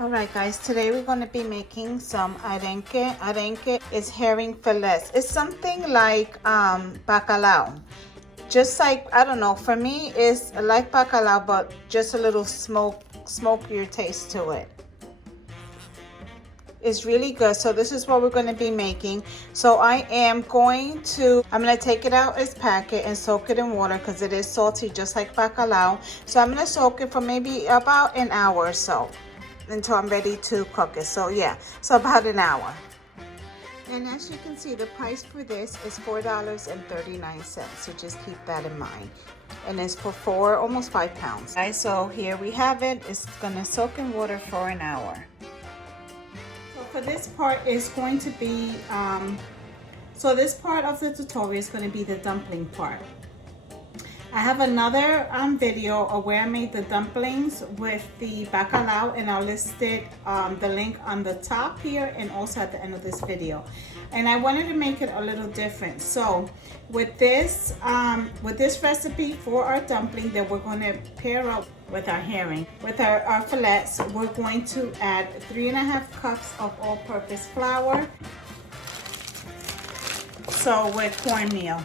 Alright guys, today we're going to be making some arenque. Arenque is herring fillets. It's something like bacalao. Just like, I don't know, for me it's like bacalao but just a little smokier taste to it. It's really good. So this is what we're going to be making. So I'm going to take it out its packet and soak it in water because it is salty just like bacalao. So I'm going to soak it for maybe about an hour or so until I'm ready to cook it. So yeah, so about an hour. And as you can see, the price for this is $4.39. So just keep that in mind. And it's for almost 5 pounds. Right, so here we have it. It's gonna soak in water for an hour. So for this part is going to be, so this part of the tutorial is going to be the dumpling part. I have another video of where I made the dumplings with the bacalao, and I'll list it, the link on the top here and also at the end of this video. And I wanted to make it a little different. So with this recipe for our dumpling that we're going to pair up with our herring, with our fillets, we're going to add 3.5 cups of all-purpose flour. So with cornmeal.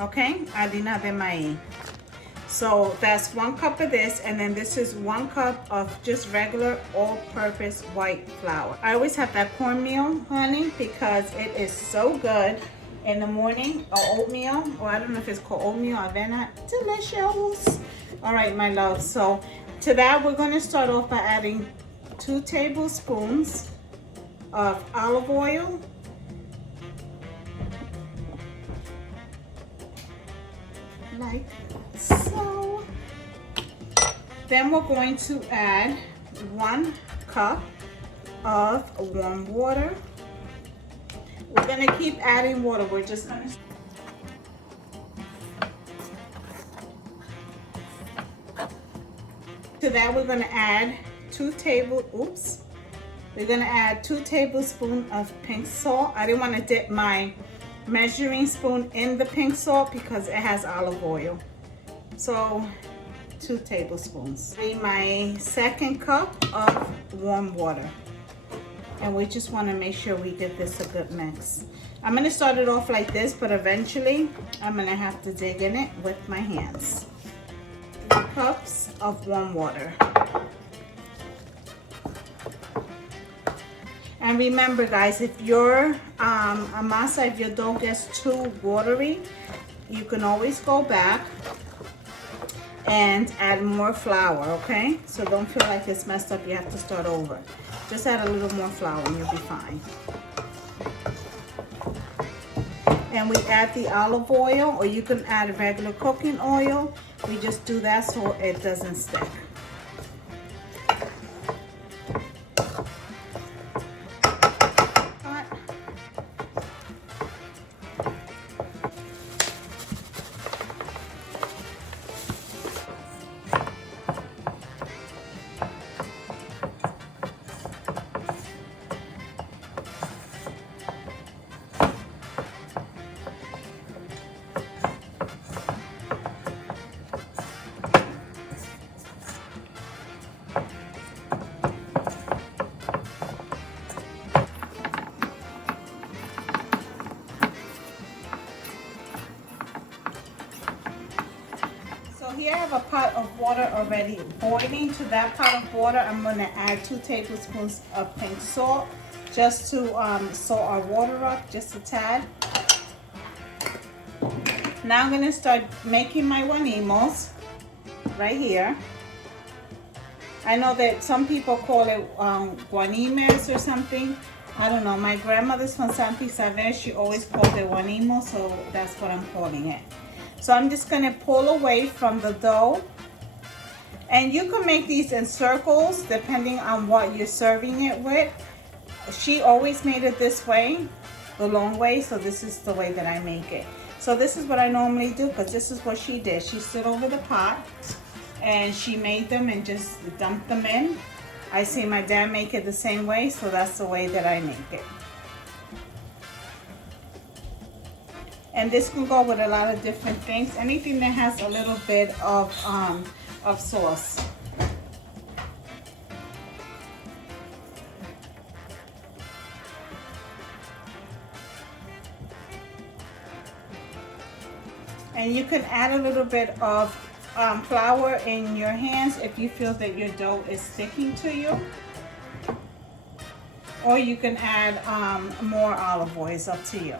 Okay, harina de maíz. So that's 1 cup of this, and then this is 1 cup of just regular all-purpose white flour. I always have that cornmeal, honey, because it is so good in the morning, or oatmeal, or I don't know if it's called oatmeal, avena, delicious. All right, my love, so to that we're going to start off by adding 2 tablespoons of olive oil. Like so. Then we're going to add 1 cup of warm water. We're going to keep adding water. We're just going to that we're going to add 2 tablespoons of pink salt. I didn't want to dip my measuring spoon in the pink salt because it has olive oil. So 2 tablespoons. My 2nd cup of warm water. And we just want to make sure we give this a good mix. I'm going to start it off like this, but eventually I'm going to have to dig in it with my hands. 3 cups of warm water. And remember guys, if your masa, if your dough gets too watery, you can always go back and add more flour, okay? So don't feel like it's messed up, you have to start over. Just add a little more flour and you'll be fine. And we add the olive oil, or you can add regular cooking oil. We just do that so it doesn't stick. Here I have a pot of water already boiling. To that pot of water, I'm going to add 2 tablespoons of pink salt, just to salt our water up just a tad. Now I'm going to start making my guanimos right here. I know that some people call it guanimes or something. I don't know. My grandmother's from San Isabel. She always called it guanimos, so that's what I'm calling it. So I'm just going to pull away from the dough. And you can make these in circles depending on what you're serving it with. She always made it this way, the long way, so this is the way that I make it. So this is what I normally do because this is what she did. She stood over the pot and she made them and just dumped them in. I see my dad make it the same way, so that's the way that I make it. And this can go with a lot of different things. Anything that has a little bit of sauce. And you can add a little bit of flour in your hands if you feel that your dough is sticking to you. Or you can add more olive oil, it's up to you.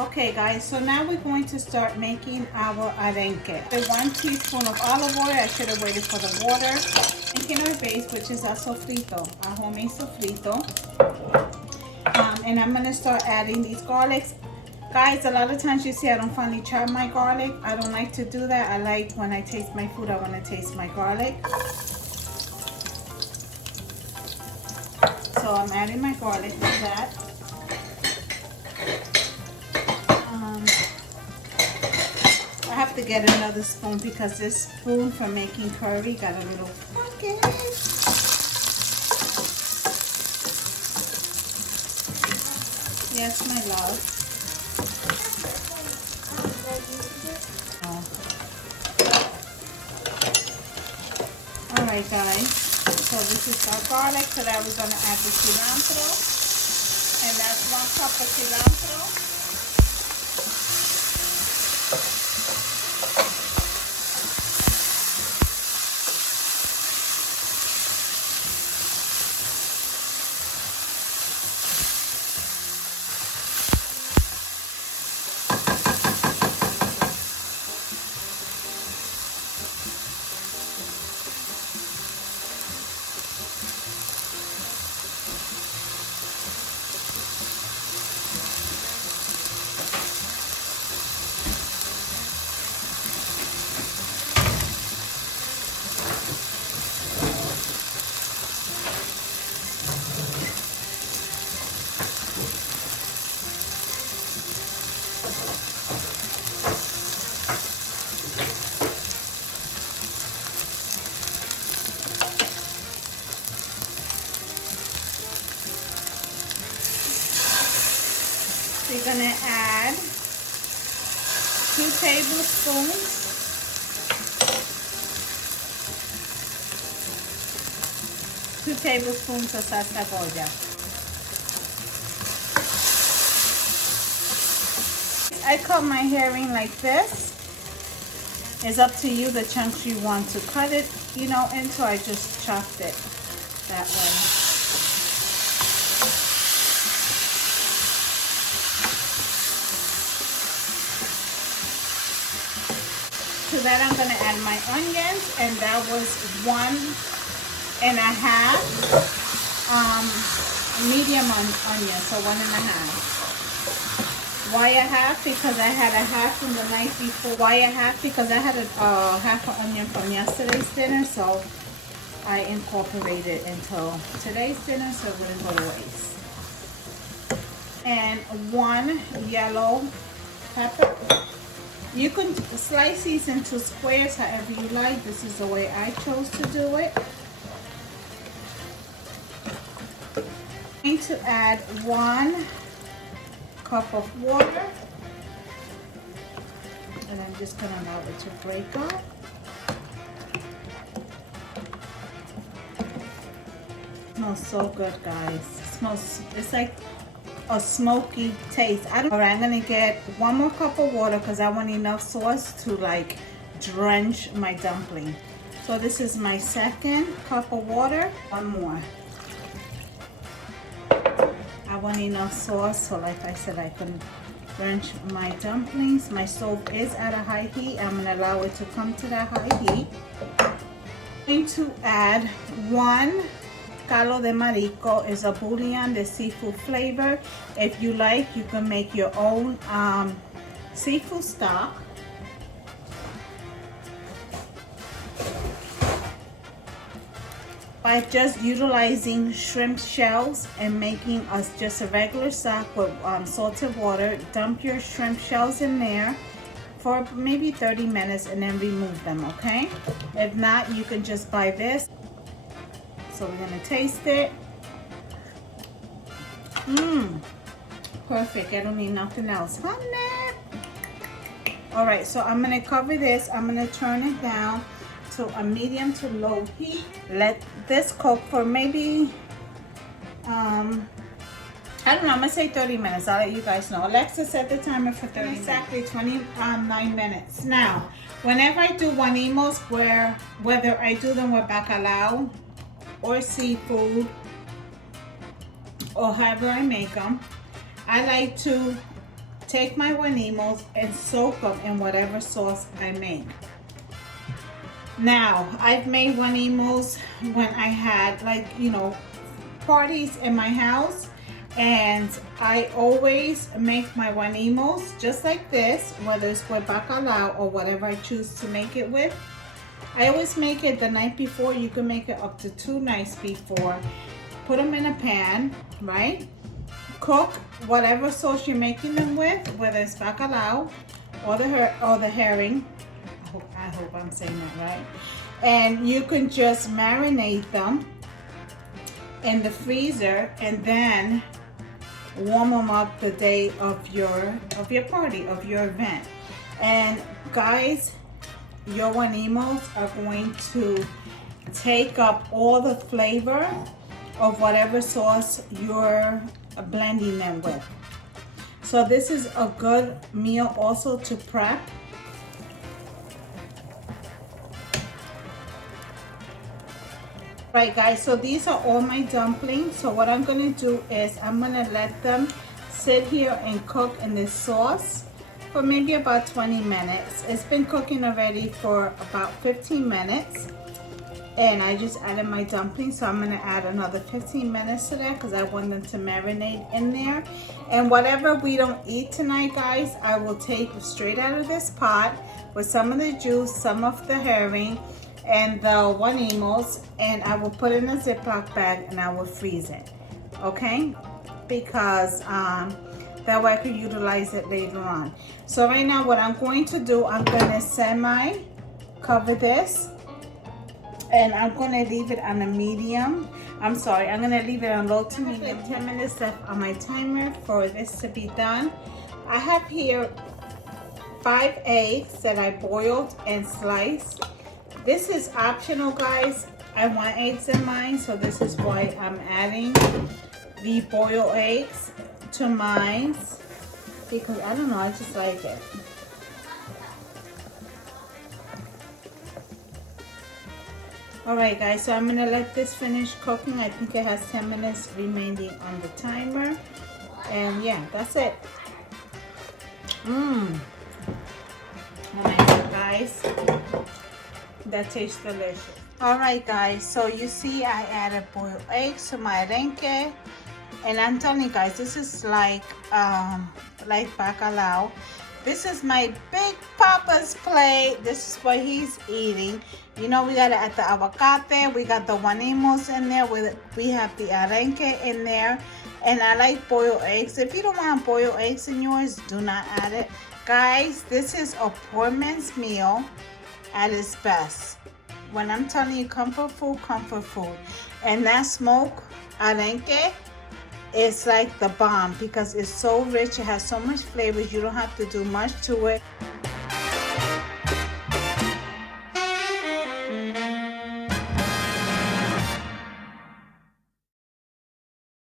Okay guys, so now we're going to start making our arenque. The 1 teaspoon of olive oil, I should have waited for the water. Making our base, which is our sofrito, our homemade sofrito. And I'm gonna start adding these garlics. Guys, a lot of times you see I don't finely chop my garlic. I don't like to do that. I like when I taste my food, I wanna taste my garlic. So I'm adding my garlic with that. I have to get another spoon because this spoon for making curry got a little crooked. Yes, my love. Oh. Alright guys, so this is our garlic, so that we're going to add the cilantro. And that's 1 cup of cilantro. We're going to add 2 tablespoons of salsa cebolla. I cut my herring like this. It's up to you the chunks you want to cut it, you know, into. I just chopped it that way. To that I'm going to add my onions, and that was 1.5 medium onions, so 1.5. Why a half? Because I had a half from the night before. Why a half? Because I had a half an onion from yesterday's dinner, so I incorporated into today's dinner so it wouldn't go to waste. And 1 yellow pepper. You can slice these into squares however you like. This is the way I chose to do it. I'm going to add 1 cup of water. And I'm just going to allow it to break up. It smells so good, guys. It smells, it's like a smoky taste. Alright, I'm gonna get 1 more cup of water because I want enough sauce to like drench my dumpling. So this is my 2nd cup of water. 1 more. I want enough sauce so like I said I can drench my dumplings. My stove is at a high heat. I'm gonna allow it to come to that high heat. I'm going to add 1 caldo de marisco. It's a bouillon, the seafood flavor. If you like, you can make your own seafood stock. By just utilizing shrimp shells and making us just a regular stock with salted water. Dump your shrimp shells in there for maybe 30 minutes and then remove them, okay? If not, you can just buy this. So we're gonna taste it. Perfect. I don't need nothing else. Honey. All right, so I'm gonna cover this. I'm gonna turn it down to a medium to low heat. Let this cook for maybe I don't know, I'm gonna say 30 minutes. I'll let you guys know. Alexa, set the timer for 30 minutes. Exactly 29 minutes. Now, whenever I do guanimos, whether I do them with bacalao or seafood or however I make them, I like to take my guanimos and soak them in whatever sauce I make. Now, I've made guanimos when I had, like, you know, parties in my house, and I always make my guanimos just like this, whether it's with bacalao or whatever I choose to make it with. I always make it the night before. You can make it up to 2 nights before. Put them in a pan, right? Cook whatever sauce you're making them with, whether it's bacalao or the herring. I hope I'm saying that right. And you can just marinate them in the freezer and then warm them up the day of your party, of your event. And guys, your guanimos are going to take up all the flavor of whatever sauce you're blending them with. So this is a good meal also to prep. Right guys, so these are all my dumplings. So what I'm gonna do is I'm gonna let them sit here and cook in this sauce for maybe about 20 minutes. It's been cooking already for about 15 minutes. And I just added my dumplings, so I'm gonna add another 15 minutes to that because I want them to marinate in there. And whatever we don't eat tonight, guys, I will take straight out of this pot with some of the juice, some of the herring, and the guanimos, and I will put it in a Ziploc bag and I will freeze it, okay? Because that way I can utilize it later on. So right now what I'm going to do, I'm gonna semi-cover this, and I'm gonna leave it on a medium. I'm gonna leave it on low to medium. 10 minutes left on my timer for this to be done. I have here 5 eggs that I boiled and sliced. This is optional, guys. I want eggs in mine, so this is why I'm adding the boiled eggs to mine, because I don't know, I just like it. Alright guys, so I'm gonna let this finish cooking. I think it has 10 minutes remaining on the timer. And yeah, that's it. Oh my god, guys. That tastes delicious. Alright guys, so you see I added boiled eggs to my arenque. And I'm telling you guys, this is like bacalao. This is my big papa's plate. This is what he's eating. You know, we got it at the aguacate. We got the guanimos in there. We have the arenque in there. And I like boiled eggs. If you don't want boiled eggs in yours, do not add it. Guys, this is a poor man's meal at its best. When I'm telling you comfort food, comfort food. And that smoked arenque, it's like the bomb because it's so rich. It has so much flavors. You don't have to do much to it.